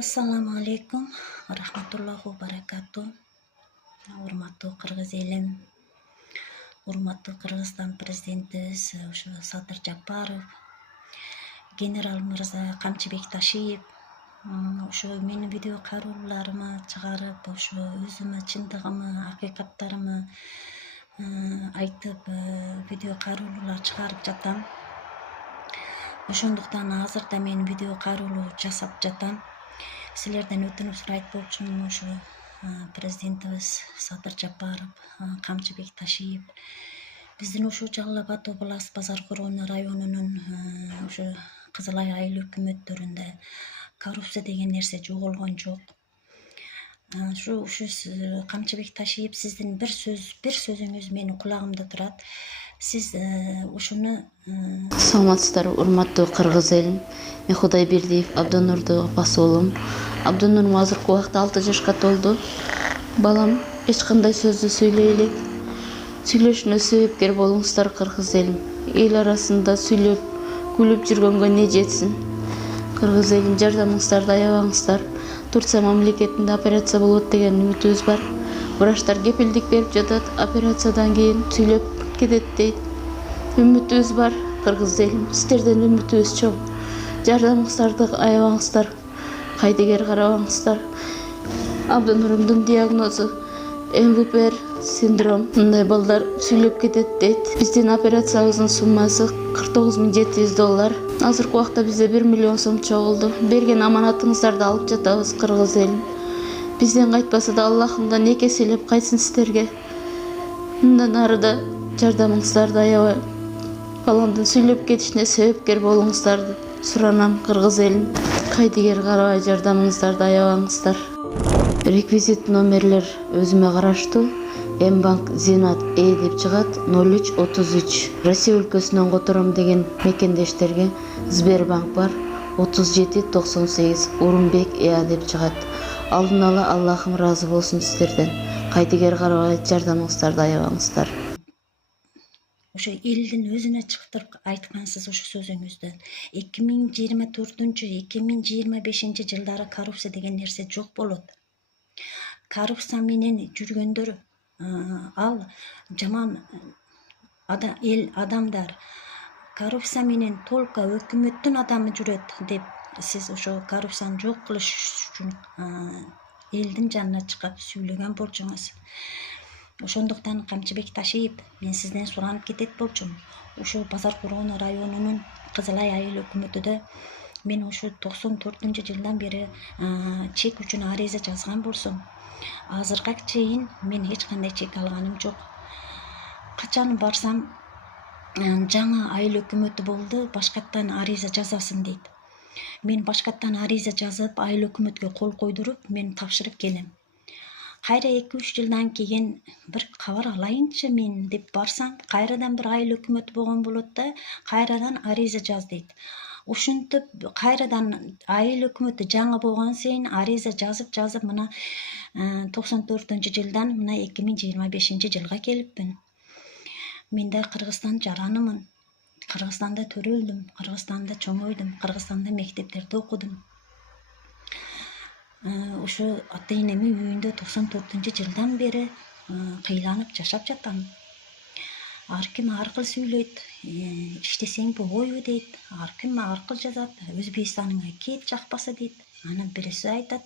Assalamu alaikum wa rahmatullohi wa barakatuh. Урматтуу кыргыз элим, урматтуу Кыргызстан президентибиз Садыр Жапаров, генерал мырза Камчыбек Ташиев ошо менин видео кароолоруму чыгарып, ошо өзүмө чындыгымы, акыйкаттарымы айтып видео кароолор чыгарып жатам. Ошондуктан азыр да мен видео кароолор жасап жатам. Силерден өтүнүп сурайт болчумун, ошо президентибиз Садыр Жапаров, Камчыбек Ташиев биздин ушул Жалал Абад областы Базар Короон районунун ошо Кызыл Айыл өкмөттөрүндө коррупция деген нерсе жоголгон жок. Ушу Камчыбек Ташиев, сиздин бир сөзүңүз менин кулагымда турат. Сиз ушуну Саламатсыздарбы, урматтуу кыргыз элим. Мен Кудайбердиев Абдонурдун апасы болом. Абдонурум азыркы убакта 6 жашка толду. Балам эч кандай сөздү сүйлөй элек. Сүйлөшүнө себепкер болуңуздар кыргыз элим. Эл арасында сүйлөп, күлүп жүргөнгө не жетсин. Кыргыз элим, жардамыңыздарды аябаңыздар. Турция мамлекетинде операция болот деген үмүтүбүз бар. Врачтар кепилдик берип жатат, операциядан кийин сүйлөп кетет дейт. Үмүтүбүз бар кыргыз элим, сиздерден үмүтүбүз чоң. Жардамыңыздарды аябаңыздар, кайдыгер карабаңыздар. Абдонурумдун диагнозу МВПР синдром. Мындай балдар сүйлөп кетет дейт. Биздин операциябыздын суммасы $49,700. Азыркы убакта бизде 1 миллион сом чогулду. Берген аманатыңыздарды алып жатабыз кыргыз элим. Бизден кайтпаса да Аллахымдан эки эселеп кайтсын сиздерге. Мындан ары да жардамыңыздарды аябай баламдын сүйлөп кетишине себепкер болуңуздарды суранам кыргыз элим. Кайдыгер карабай жардамыңыздарды аябаңыздар. Реквизит номерлер өзүмө караштуу. Мбанк Зинат деп чыгат 0333. Россия өлкөсүнөн котором деген мекендештерге Сбербанк бар 3798. Урунбек деп чыгат. Алдын ала Аллахым разы болсун сиздерден. Кайдыгер карабай жардамыңыздарды аябаңыздар. Ошо элдин өзүнө чыктырып айткансыз ошо сөзүңүздө. 2024-2025 жылдары коррупция деген нерсе жок болот. Коррупция менен жүргөндөр ал жаман адамдар. Коррупция менен только өкмөттүн адамы жүрөт деп сиз ошо коррупцияны жок кылыш үчүн элдин жанына чыгып сүйлөгөн болчуңуз. Ошондуктан Камчыбек Ташиев, мен сизден суранып кетет болчумун. Ушул Базар Короон районунун Кызыл Айыл өкмөтүдө мен ушу 94-жылдан бери чек үчүн ариза жазган болсом, азыркыга чейин мен эч кандай чек алганым жок. Качан барсам жаңы айыл өкмөтү болду, башкаттан ариза жазасың дейт. Мен башкаттан ариза жазып, айыл өкмөткө кол койдуруп, мен тапшырып келем. Кайра 2-3 жылдан кийин бир кабар алайынчы мен деп барсам, кайрадан бир айыл өкмөтү болгон болот да, кайрадан ариза жаз дейт. Ушинтип кайрадан айыл өкмөтү жаңы болгон сайын ариза жазып мына 94-жылдан мына 2025 жылга келиппин. Мен да Кыргызстан жаранымын. Кыргызстанда төрөлдүм, Кыргызстанда чоңойдум, Кыргызстанда мектептерде окудум. Ошо ата-энемин үйүндө 94-жылдан бери кыйланып жашап жатам. Ар ким ар кыл сүйлөйт, иштесең болбойбу дейт, ар ким ар кыл жазат, Өзбекстанга кет жакпаса дейт. Анан бирөөсү айтат,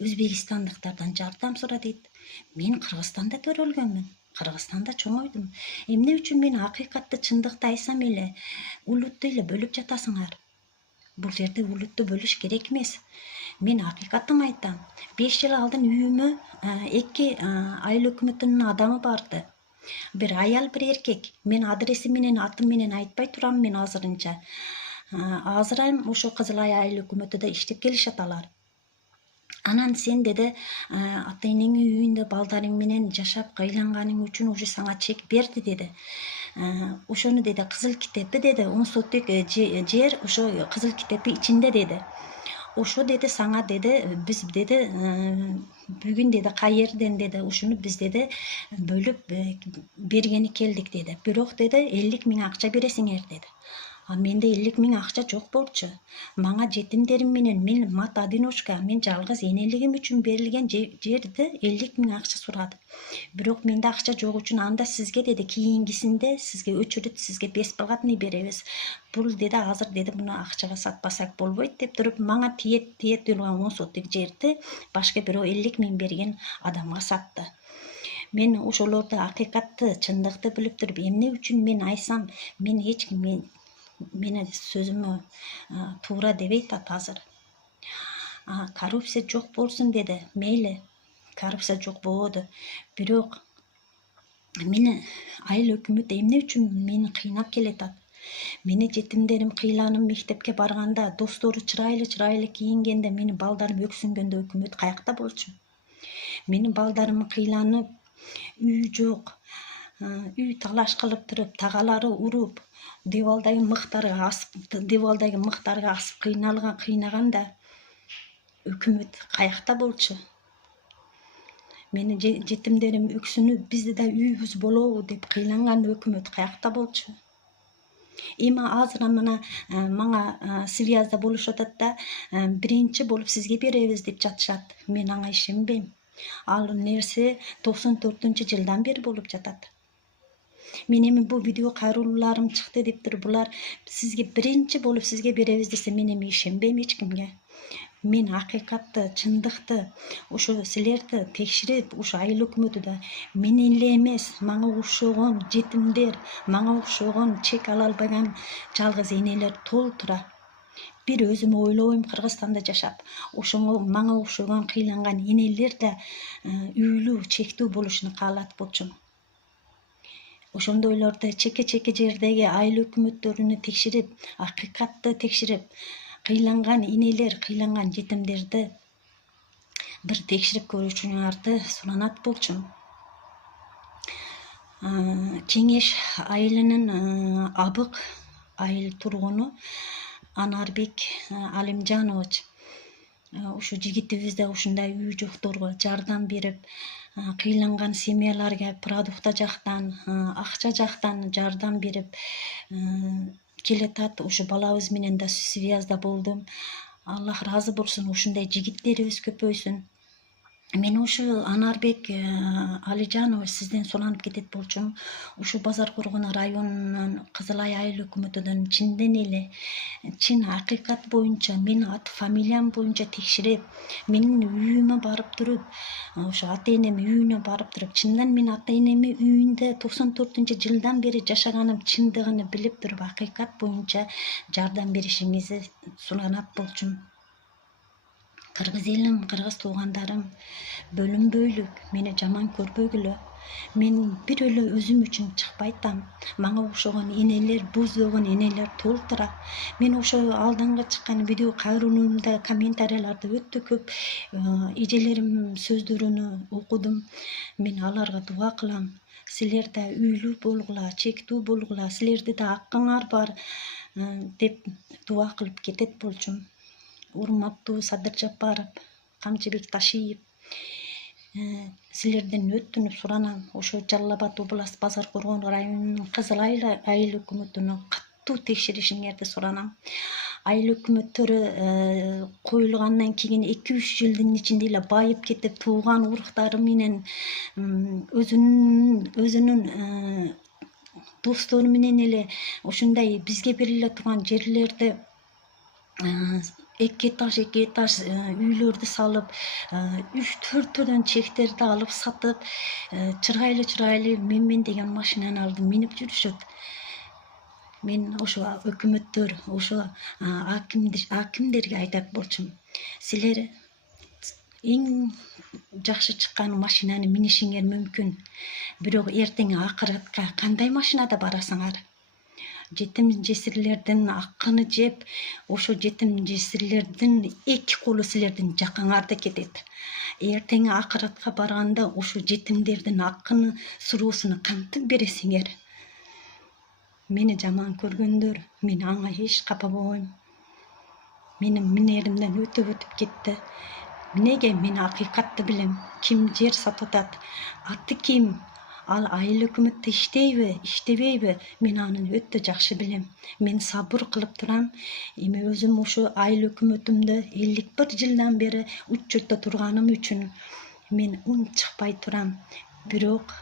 өзбекстандыктардан жардам сура дейт. Мен Кыргызстанда төрөлгөнмүн, Кыргызстанда чоңойдум. Эмне үчүн мен акыйкатты, чындыкты айтсам эле улутту эле бөлүп жатасыңар? Бул жерде улутту бөлүш керек эмес. Мен акыйкатын айтам. 5 жыл алдын үйүмө 2 айыл өкмөтүнүн адамы барды. Бир аял, бир эркек. Мен адреси менен, аты менен айтпай турам мен азырынча. Азыр ошо Кызыл Айыл өкмөтүдө иштеп келишет алар. Анан сен деди ата-энеңин үйүндө балдарың менен жашап кыйланганың үчүн уже сага чек берди деди. Ошону деди Кызыл китепи деди, 10 сотик жер ошо Кызыл китепи ичинде деди. Ошо деди сага деди, биз деди бүгүн деди кайерден деди ушуну биз деди бөлүп бергени келдик деди. Бирок деди 50 000 акча бересиңер деди. Менде 50.000 акча жок болчу. Мага жетимдерим менен мен мат-одиночка, мен жалгыз энелигим үчүн берилген жерди 50.000 акча сурады. Бирок менде акча жок үчүн анда сизге деди, кийинкисинде сизге өчүрүт, сизге бесплатный беребиз. Бул деди, азыр деди, муну акчага сатпасак болбойт деп туруп, мага тиет турган 10 соттук жерди башка бирөө 50.000 берген адамга сатты. Мен ошолорду акыйкатты, чындыкты билип туруп, эмне үчүн мен айтсам, мен эч ким мени сөзүмө туура дебейт азыр. Коррупция жок болсун деди. Мейли, коррупция жок болоду. Бирок мени айыл өкмөт эмне үчүн мени кыйнап келатат? Мени жетимдерим кыйланып мектепке барганда, достору чырайлы кийингенде, менин балдарым өксүнгөндө өкмөт каякта болчу? Менин балдарым кыйланып, үй жок, үй талаш кылып туруп, тагалары уруп, дебалдагы мыктарга асып кыйнаганда өкмөт каякта болчу? Менин жетимдерим өксүнүп, бизде да үйүбүз болобу деп кыйланган өкмөт каякта болчу? Эми азыр мына мага связда болушуп атат да, биринчи болуп сизге беребиз деп жатышат. Мен ага ишенбейм. Ал нерсе 94-жылдан бери болуп жатат. Мен эми бул видео кайрылууларым чыкты деп туруп, булар сизге биринчи болуп сизге беребиз десе, мен эми ишенбейм эч кимге. Мен акыйкатты, чындыкты, ошо силерди текширип, ошо айыл өкмөтү да мен эле эмес, мага окшогон жетимдер, мага окшогон чек ала албаган жалгыз энелер толтура. Бир өзүм ойлойм, Кыргызстанда жашап, ошого мага окшогон кыйланган энелер да үйлүү, чектүү болушуну каалат болчумун. Ошондойлорду чеке жердеги айыл өкмөттөрүнү текширип, акыйкатты текширип, кыйланган энелер, кыйланган жетимдерди бир текширип көрүүчүңөрдү суранат болчумун. Кеңеш айылынын Абык айыл тургуну Анарбек Алимжанович ушу жигитибизде ушундай үй жокторго жардам берип, кыйланган семьяларга продукта жактан, акча жактан жардам берип келатат. Ушу балабыз менен да связда болдум. Аллах ыраазы болсун, ушундай жигиттерибиз көпөйсүн. Мен ушу Анарбек Алижанович сизден суранып кетет болчумун. Ушу Базар Коргон районунун Кызыл Ай айыл өкмөтүнөн чынден эле, чын акыйкат боюнча, менин ат фамилиям боюнча текширип, менин үйүмө барып туруп, ошо ата энемин үйүнө барып туруп, чындан мен ата энемин үйүндө 94-жылдан бери жашаганым чындыгын билип туруп, акыйкат боюнча жардам беришиңизди суранат болчумун. Кыргыз элим, кыргыз туугандарым, бөлүнбөйлүк, мени жаман көрбөгүлө. Мен бир эле өзүм үчүн чыкпайтам. Мага окшогон энелер, буздогон энелер толтура. Мен ошо алдыңкы чыккан видео кайрылуумда комментарийлерде өтө көп эжелерим сөздөрүнү окудум. Мен аларга дуа кылам. Силер да үйлүү болгула, чектүү болгула, силерде да акыңар бар деп дуа кылып кетет болчумун. Урматтуу Садыр Жапаров, Камчыбек Ташиев, силерден өтүнүп суранам. Ошо Жалал Абад область Базар Коргон районунун Кызыл айыл өкмөтүнө катуу текширишиңерди суранам. Айыл өкмөттөрү коюлгандан кийин 2-3 жылдын ичинде эле байып кетип, тууган уруктары менен өзүнүн достору менен эле ушундай бизге бериле турган жерлерди эки этаж үйлөрдү салып, 3-4 чектерди алып сатып, чырайлы менмен деген машинаны алып минип жүрүшөт. Мен ошо өкмөттөр, ошо акимдерге айтат болчумун. Силер эң жакшы чыккан машинаны минишиңер мүмкүн. Бирок эртең акыратка кандай машинада барасыңар? Жетим жесирлердин акыны жеп, ошо жетим жесирлердин 2 колу силердин жакаңарда кетет. Эртең акыратка барганда ошо жетимдердин акыны, суроосуну кантип бересиңер? Мени жаман көргөндөр, мен аңа эч капа болбойм. Менин минеримден өтүп кетти. Неге? Мен акыйкатты билем. Ким жер сатып атат, аты ким, Ал айыл өкмөттө иштейби, иштебейби? Мен аны өтө жакшы билем. Мен сабыр кылып турам. Эми өзүм ушу айыл өкмөтүмдө 51 жылдан бери учурда турганым үчүн мен унчукпай турам. Бирок